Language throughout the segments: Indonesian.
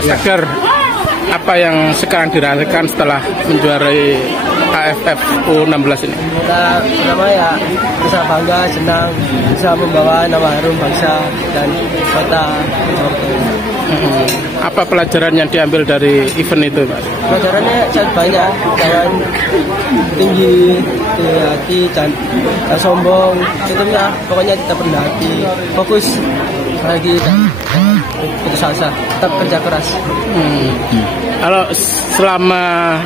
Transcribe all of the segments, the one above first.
Mas Tegar, apa yang sekarang dirasakan setelah menjuarai AFF U16 ini? Kita pertama ya bisa bangga, senang, bisa membawa nama harum bangsa dan kota. Apa pelajaran yang diambil dari event itu, Pak? Pelajarannya sangat banyak, jangan tinggi hati, jangan sombong, itu ya pokoknya tetap rendah hati, fokus lagi dan putus asa, tetap kerja keras. Kalau selama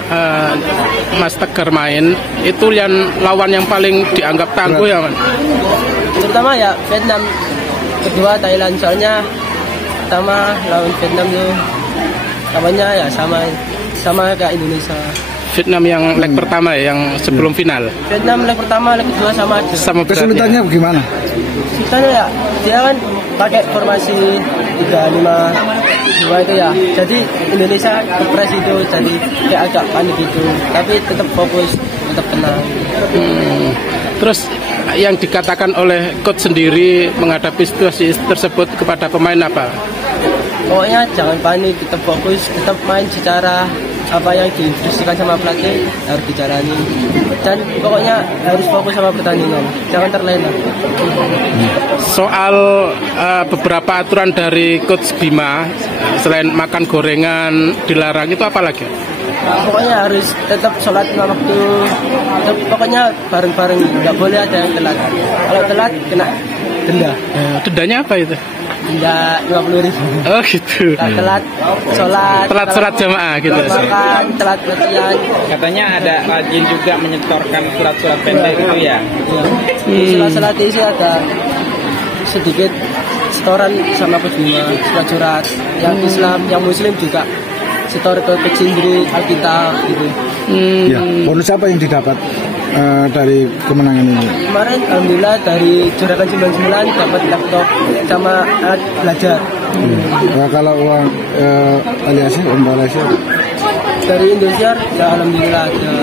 Mas Tegar main, itu yang lawan yang paling dianggap tangguh ya, Mas? Terutama ya Vietnam, kedua Thailand, soalnya pertama lawan Vietnam itu lawannya ya sama kayak Indonesia. Vietnam yang leg pertama ya, yang sebelum final. Vietnam leg pertama, leg kedua sama aja. Sama kesulitannya bagaimana? Kesulitannya ya dia kan pakai formasi 3-5-2 itu ya. Jadi Indonesia kepres itu jadi kayak agak panik gitu. Tapi tetap fokus, tetap tenang. Terus yang dikatakan oleh coach sendiri menghadapi situasi tersebut kepada pemain apa? Pokoknya jangan panik, tetap fokus, tetap main secara apa yang diinstruksikan sama pelatih harus dijalani. Dan pokoknya harus fokus sama pertandingan, jangan terlena. Soal beberapa aturan dari coach Bima, selain makan gorengan dilarang, itu apa lagi? Nah, pokoknya harus tetap sholat lima waktu, tetap, pokoknya bareng-bareng, nggak boleh ada yang telat. Kalau telat kena denda. Dendanya apa itu? Denda 50.000. Oh gitu. Telat sholat. Telat sholat jamaah gitu. Telat makan, telat latihan. Katanya ada rajin juga menyetorkan surat-surat pendek gitu ya. Surat-surat isi ada sedikit setoran sama Coach Bima, surat-surat yang Islam, yang Muslim juga setor ke kecindri Alkitab gitu. Ya, bonus apa yang didapat dari kemenangan ini? Kemarin alhamdulillah dari Juragan 99 dapat laptop sama alat belajar. Nah, kalau uang aliasnya, dari Indonesia ya alhamdulillah ada.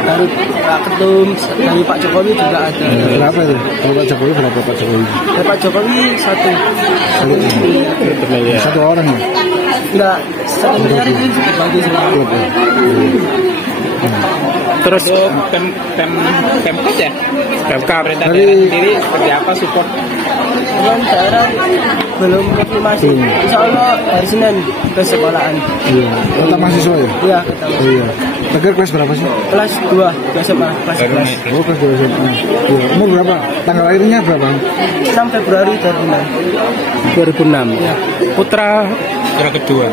Dari Pak Ketum, dari Pak Jokowi juga ada. Berapa itu? Kalau Pak Jokowi berapa Pak Jokowi? Dari Pak Jokowi satu orang ya? Enggak, 1 miliar itu cukup bagus lah. Terus Pemkot ya? Pemkot Pemerintah daerah sendiri seperti apa support? Cuman daerah belum konfirmasi. Insya Allah hari Senin ke sekolahan. Iya. Kota mahasiswa ya? Iya, kata. Iya. Tegar kelas berapa sih? Kelas 2 SMA, kelas 11. Oh, kelas 2 SMA. Iya. Umur berapa? Tanggal lahirnya berapa? 6 Februari 2006. 2006. Iya. Putra Kedua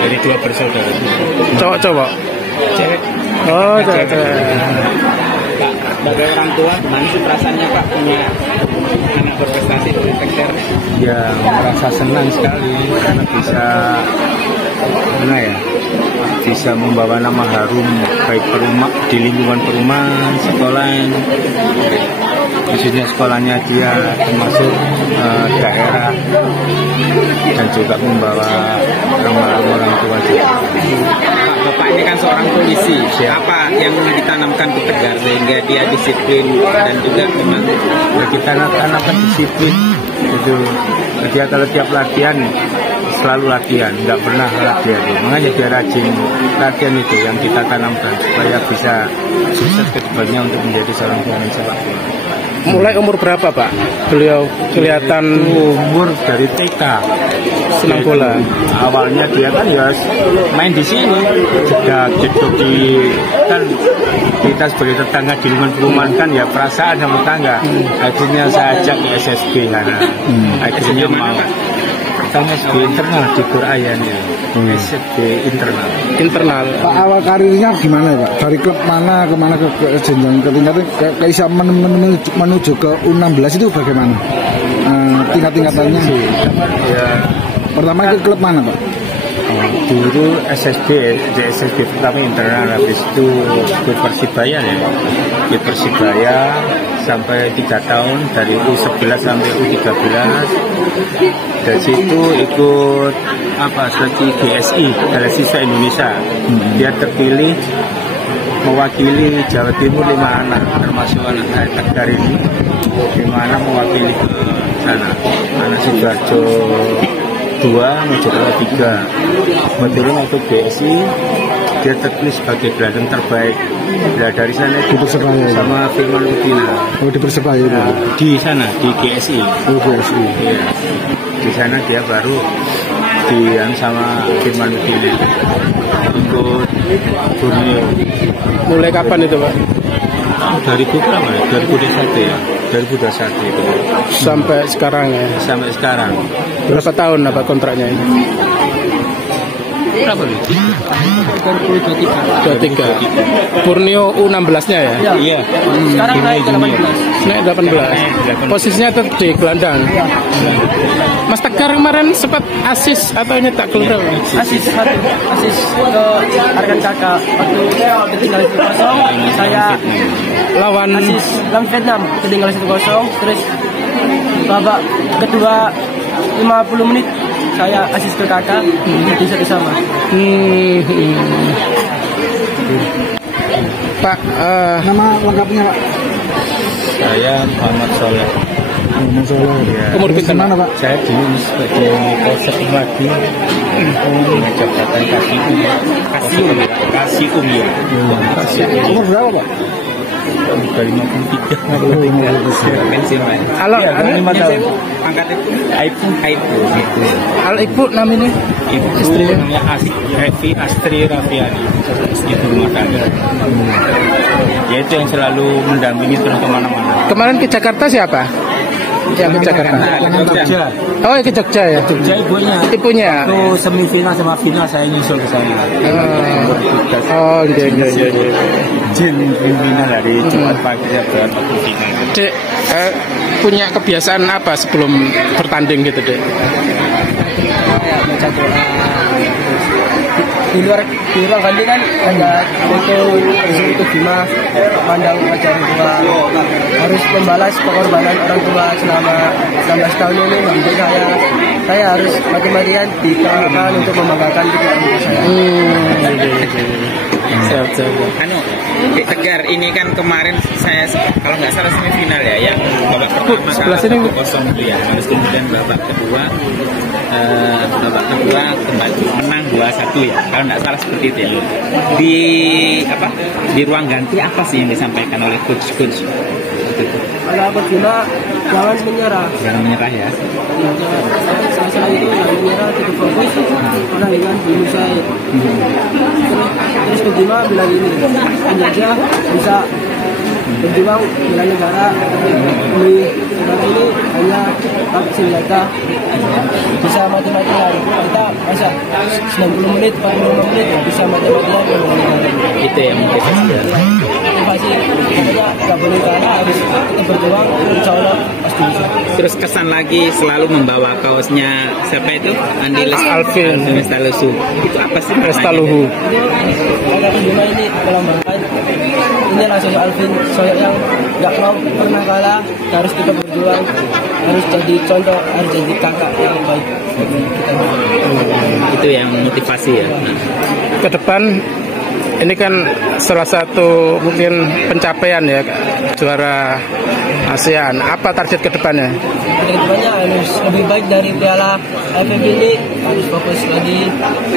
dari 2 bersaudara. Cowok. Cewek. Oh, cewek. Sebagai orang tua, gimana sih perasaannya Pak punya anak berprestasi di Tegar? Ya merasa senang sekali karena bisa membawa nama harum baik di lingkungan perumahan, sekolah, khususnya sekolahnya dia termasuk daerah dan juga membawa nama orang tua juga. Bapak ini kan seorang polisi, apa yang ditanamkan ke Tegar sehingga dia disiplin dan juga memang Kita tanamkan disiplin itu. Dia kalau tiap latihan selalu latihan, nggak pernah latihan. Makanya dia rajin latihan itu yang kita tanamkan supaya bisa sukses ke depannya untuk menjadi seorang pemain sepak bola. Mulai umur berapa Pak? Beliau kelihatan Umur dari TK senang bola. Awalnya dia kan ya main di sini, jedok di kan kita sebagai tetangga di lingkungan perumahan kan ya perasaan sama tetangga. Akhirnya saya ajak ke SSB karena akhirnya mau. Pertama SSB internal di Purayan ya. SSB internal. Pak, awal karirnya gimana ya Pak? Dari klub mana ke mana ke jenjang ketingkatan ke bisa menuju ke U16 itu bagaimana? Tingkat-tingkatannya? Ya. Pertama ke klub mana Pak? Dulu SSB pertama internal, habis itu ke Persibaya ya. Di Persibaya sampai 3 tahun dari U11 sampai U13. Dari situ ikut seleksi GSI, Seleksi Siswa Indonesia. Dia terpilih mewakili Jawa Timur 5 anak, termasuk anak saya Tegar ini. 5 anak mewakili ke sana. Anak Sidoarjo 2, Mojokerto 3. Kebetulan waktu BSI dia terpilih sebagai gelandang terbaik. Nah dari sana Di Persebaya. sama Firman Udina. Oh di Persebaya itu. Nah, di sana di GSI. Oh GSI. Iya. Di sana dia baru sama Firman Udina ikut Borneo. Mulai kapan itu Pak? Dari berapa ya? 2021 ya. 2021 itu. Sampai sekarang ya. Sampai sekarang. Berapa tahun apa kontraknya ini? Berapa nih? 23. Borneo U16-nya ya? Iya. Sekarang naik ke 18. Naik 18. Posisinya tetap di gelandang. Mas Tegar kemarin sempat asis atau nyetak gol berapa? Asis ke rekan kakak waktu ketinggalan 1-0, saya Lawan asis lawan Vietnam ketinggalan 1-0, terus babak kedua 50 menit saya asis ke kakak jadi satu sama. Pak, Nama lengkapnya Pak? Saya Muhammad Soleh. Masalah. Ya. umur Di pinten mana Pak? Saya dulu sebagai polsek lagi jabatan Kasium ya. Umur berapa Pak? Dari 53. Pensiun Pak. Halo, Ya, anu, 5 tahun. Angkat itu. Aipu gitu. halo ibu namanya? Ibu namanya Evi Astri Raffiani, ibu rumah tangga. Dia itu yang selalu mendampingi terus kemana-mana. Kemarin ke Jakarta siapa? Yang ke Jakarta. Jogja. Oh, ke Jogja ya. Jogja ibunya. Ibunya. Waktu semifinal sama final saya nyusul ke sana. Oh, iya. Jin final dari Jumat pagi sampai waktu final. Dek, punya kebiasaan apa sebelum bertanding gitu, Dek? Kayak baca doa. Di luar ganti kan ada foto itu Bima pandang wajah orang tua, harus membalas pengorbanan orang tua selama 16 tahun ini. Jadi saya harus mati-matian dikeluarkan untuk membanggakan kedua orang tua saya. Siap. Anu, Dek Tegar, ini kan kemarin saya kalau nggak salah semifinal ya, yang babak pertama sebelah sini, Bu. 0 itu ya, terus kemudian babak kedua kembali menang 2-1 ya, kalau nggak salah seperti itu ya. Di ruang ganti apa sih yang disampaikan oleh coach? Kalau aku Bima jangan menyerah. Jangan menyerah ya. Saya itu jangan menyerah, tetap fokus pertandingan dulu saya. Terus Bima bilang ini, aja bisa berjuang bela negara. Negara ini hanya senjata, bisa mati-matian. Kita masa 90 menit, 45 menit bisa mati-matian bela negara. Itu yang motivasi ya. Motivasi, makanya nggak boleh kalah, harus tetap berjuang. Insya Allah pasti bisa. Terus kesan lagi selalu membawa kaosnya siapa itu? Andi Alvin Lestaluhu. Itu apa sih? Lestaluhu. Ada Bima ini melambangkan ini langsung Alvin, soalnya yang nggak mau pernah kalah, harus tetap berjuang, harus jadi contoh, harus jadi kakak yang baik bagi kita. Itu yang motivasi ya. Ke depan ini kan salah satu mungkin pencapaian ya, juara ASEAN. Apa target ke depannya? Kedepannya harus lebih baik dari Piala AFF ini, harus fokus lagi.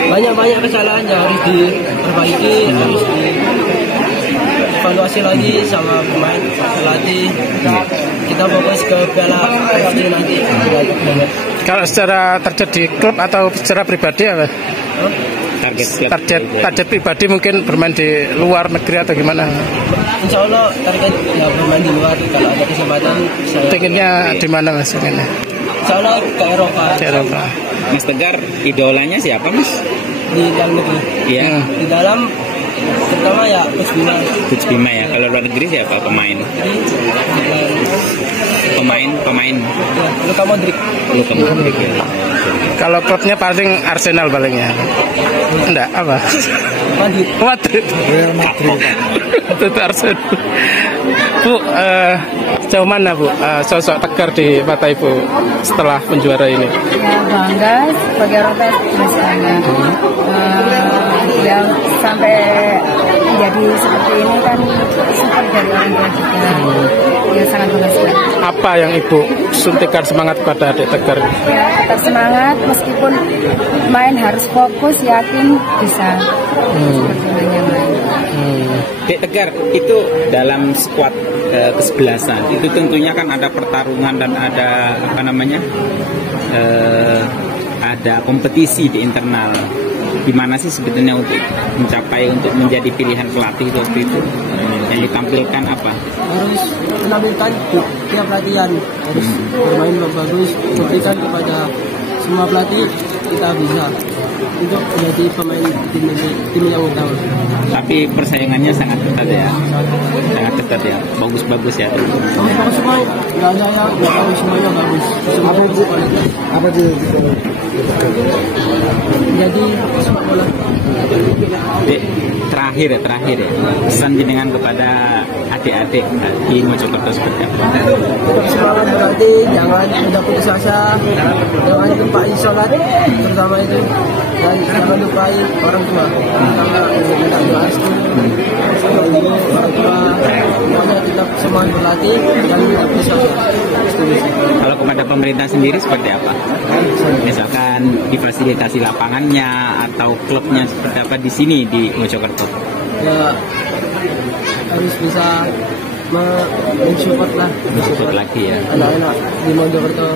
Banyak kesalahan yang harus diperbaiki, harus dievaluasi lagi sama pemain, pelatih. Kita fokus ke Piala AFF nanti. Kalau secara target di klub atau secara pribadi apa? Target pribadi mungkin bermain di luar negeri atau gimana? Insya Allah target ya bermain di luar, kalau ada kesempatan saya. Pengennya di mana Mas? Insya Allah ke Eropa. Di Eropa. Mas Tegar, idolanya siapa Mas? Di dalam negeri. Iya. Di dalam terutama ya Coach Bima. Ya. Kalau luar negeri siapa pemain? Pemain. Ya, Luka Modric. Ya. Kalau klubnya paling Arsenal palingnya. Enggak, apa? Madrid. Real Madrid. Itu Arsenal. Bu, sejauh mana Bu sosok Tegar di mata Ibu setelah menjuara ini? Ya, bangga sebagai orang pers bangga. Yang sampai menjadi seperti ini kan support dari orang tua kita. Ya sangat bangga sekali. Apa yang Ibu suntikan semangat kepada adik Tegar? Ya, tetap semangat meskipun main harus fokus, yakin bisa. Seperti yang lain. Dek Tegar, itu dalam skuad kesebelasan itu tentunya kan ada pertarungan dan ada apa namanya ada kompetisi di internal. Gimana sih sebetulnya untuk menjadi pilihan pelatih waktu itu yang ditampilkan apa? Harus menampilkan di tiap latihan, harus bermain bagus, buktikan kepada semua pelatih kita bisa untuk menjadi pemain tim yang utama. Tapi persaingannya sangat ketat ya, sangat ketat ya, bagus-bagus ya. Bagus semua, nggak ada yang nggak bagus, semuanya bagus, semua bagus kualitas. Apa tuh? Jadi sepak bola. Dek, terakhir ya, pesan jenengan kepada adik-adik di Mojokerto seperti apa? Semangat berarti jangan mudah putus asa, jangan lupain sholat terutama itu, dan jangan lupain orang tua karena minta doa sama ibu, orang tua, pokoknya tetap semangat berlatih dan tidak putus asa. Kalau kepada pemerintah sendiri seperti apa? Misalkan difasilitasi lapangannya atau klubnya seperti apa di sini di Mojokerto? Ya harus bisa mensupport lah, Mensupport lagi ya. anak-anak di Mojokerto.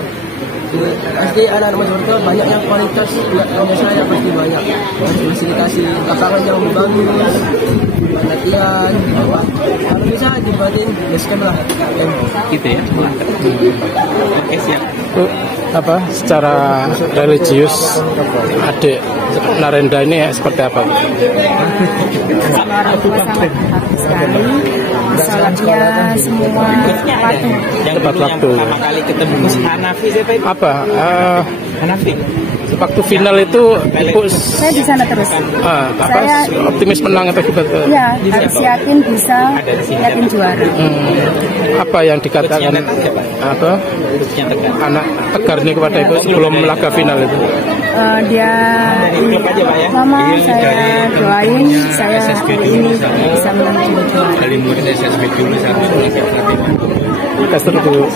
Pasti anak-anak Mojokerto banyak yang kualitas, nggak hanya saya, pasti banyak. Harus fasilitasi lapangan yang bagus, latihan, kalau bisa dibuatin basecamp lah. Gitu ya. Oke, siap. Bu, apa secara religius adik Narendra ini seperti apa? Sama orang tua sangat mantap sekali. Sholatnya semua patuh. Yang Tepat dulu yang waktu. pertama kali ketemu Hanafi siapa itu? Apa? Hanafi. Waktu final itu Ibu Saya di sana terus. apa optimis menang atau gimana? Ya, harus yakin bisa, yakin juara. Apa yang dikatakan Coachnya siapa? apa Coachnya Tegar. anak Tegar ini kepada Ibu sebelum laga final itu? Dia Klub aja Pak ya. Mama saya doain saya hari ini bisa menang juara. Dari murid SSB dulu sampai Tes dulu.